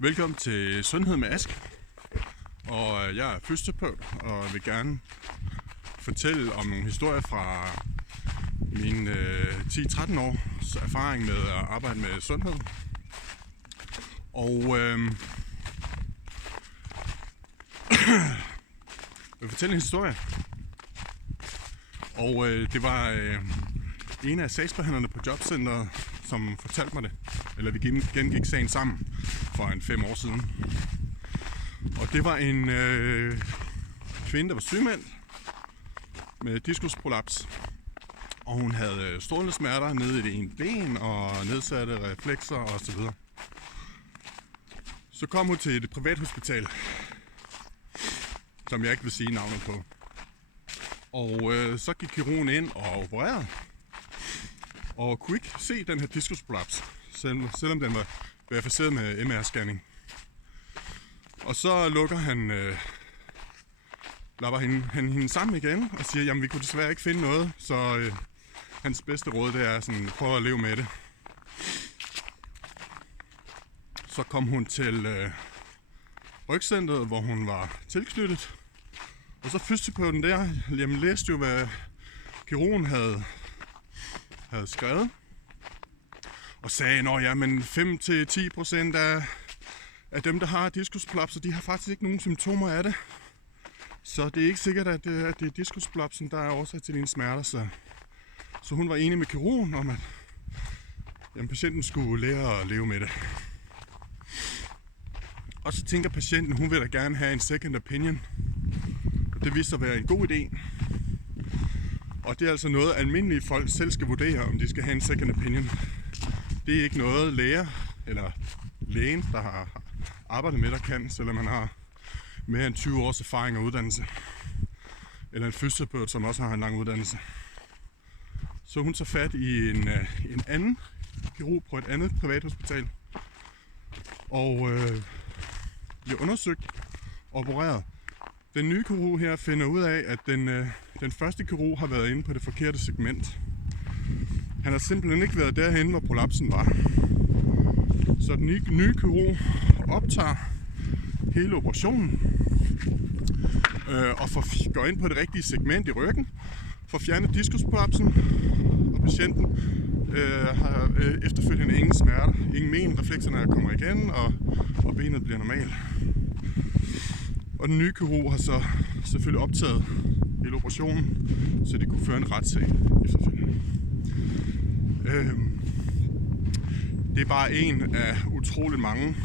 Velkommen til Sundhed med Ask. Og jeg er fysioterapeut og vil gerne fortælle om nogle historier fra mine 10-13 års erfaring med at arbejde med sundhed. Og jeg vil fortælle en historie. Og det var en af sagsbehandlerne på jobcenteret, som fortalte mig det. Eller vi gengik sagen sammen for 5 år siden. Og det var en kvinde, der var sygemeldt med diskusprolaps. Og hun havde strålende smerter nede i det ene ben og nedsatte reflekser osv. Så kom hun til et privathospital, som jeg ikke vil sige navnet på. Og så gik kirurgen ind og opererede. Og kunne ikke se den her diskusprolaps, selvom den var verificeret med MR-scanning. Og så lukker lapper han hende sammen igen og siger, jamen vi kunne desværre ikke finde noget, så hans bedste råd det er sådan, prøv at leve med det. Så kom hun til rygcenteret, hvor hun var tilknyttet. Og så fysioterapeuten der, jamen læste jo, hvad kirurgen havde skrevet. Og sagde, nå ja, men 5-10% af dem, der har diskusprolapser, de har faktisk ikke nogen symptomer af det. Så det er ikke sikkert, at det er diskusprolapsen, der er årsag til dine smerter. Så hun var enig med kirurgen om, at jamen, patienten skulle lære at leve med det. Og så tænker patienten, hun vil da gerne have en second opinion. Og det viste sig at være en god idé. Og det er altså noget, almindelige folk selv skal vurdere, om de skal have en second opinion. Det er ikke noget læger eller lægen, der har arbejdet med, der kan, selvom man har mere end 20 års erfaring og uddannelse. Eller en fysioterapeut, som også har en lang uddannelse. Så hun tager fat i en anden kirurg på et andet privathospital. Og bliver undersøgt og opereret. Den nye kirurg her finder ud af, at den første kirurg har været inde på det forkerte segment. Han har simpelthen ikke været derhen, hvor prolapsen var. Så den nye kirurg optager hele operationen og går ind på det rigtige segment i ryggen, får fjernet diskusprolapsen, og patienten har efterfølgende ingen smerter, ingen men, reflekserne kommer igen, og benet bliver normalt. Og den nye kirurg har så selvfølgelig optaget hele operationen, så de kunne føre en retssag efterfølgende. Det er bare en af utroligt mange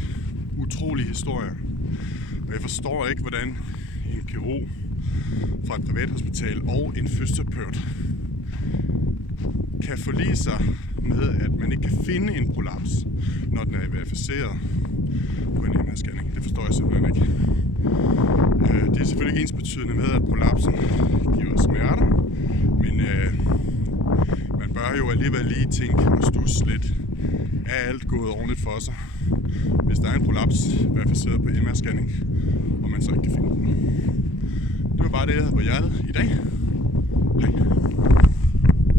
utrolige historier. Og jeg forstår ikke, hvordan en kirurg fra et privathospital og en fysioterapeut kan forlige sig med, at man ikke kan finde en prolaps, når den er verificeret på en MR-scanning. Det forstår jeg simpelthen ikke. Det er selvfølgelig ikke ensbetydende med, at prolapsen giver smerter, men man bør jo alligevel lige tænke og studse lidt. Er alt gået ordentligt for sig, hvis der er en prolaps verificeret på MR-scanning, og man så ikke kan finde den? Det var bare det, jeg havde på hjertet i dag. Hej.